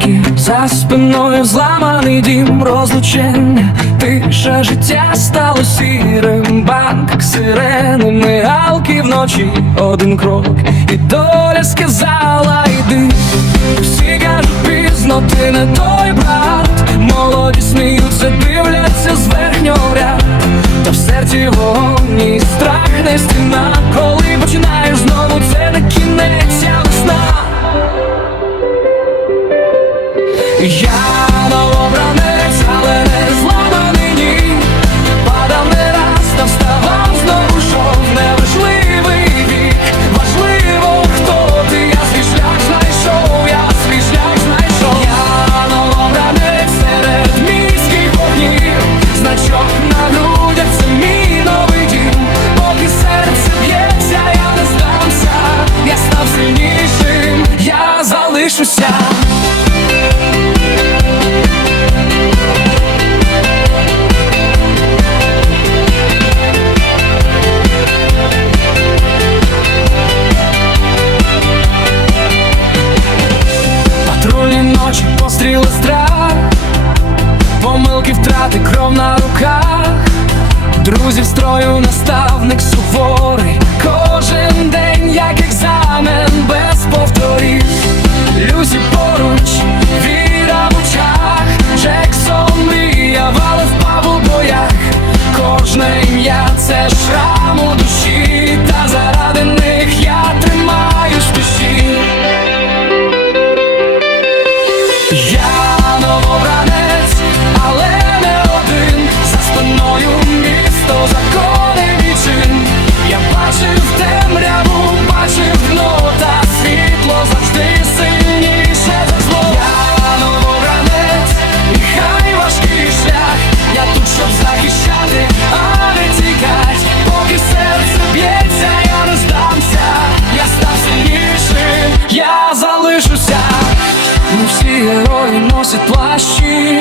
сорок за спиною зламаний дім розлучення, тиша життя стало сірим, банк, сирени, мигалки вночі, один крок, і доля сказала йди. Всі кажуть пізно, ти не той брат, молоді сміються, дивляться з верхнього ряд, та в серці вогонь і страх не стіна, коли Я новобранець, але зламаний Падав не раз, та вставав знову жов Неважливий вік, важливо, хто ти Я свій шлях знайшов, я свій шлях знайшов. Я новобранець серед міських вогнів. Значок на грудях, це новий дім. Поки серце б'ється, я не здамся. Я став сильнішим, я залишуся втрати, кров на руках. Друзів строю, наставник суворий. Кожен не всі герої носять плащі,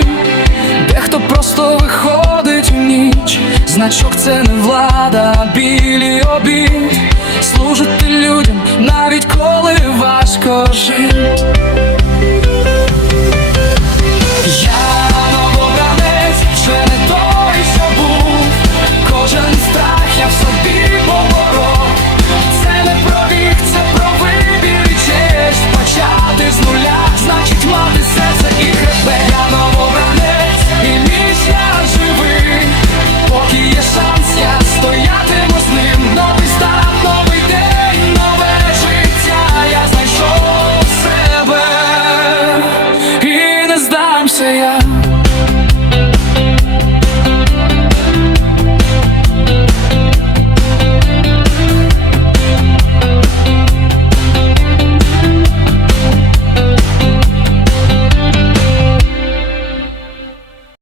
дехто просто виходить у ніч. Значок це не влада, а білі обід. Служити людям, навіть коли важко жити.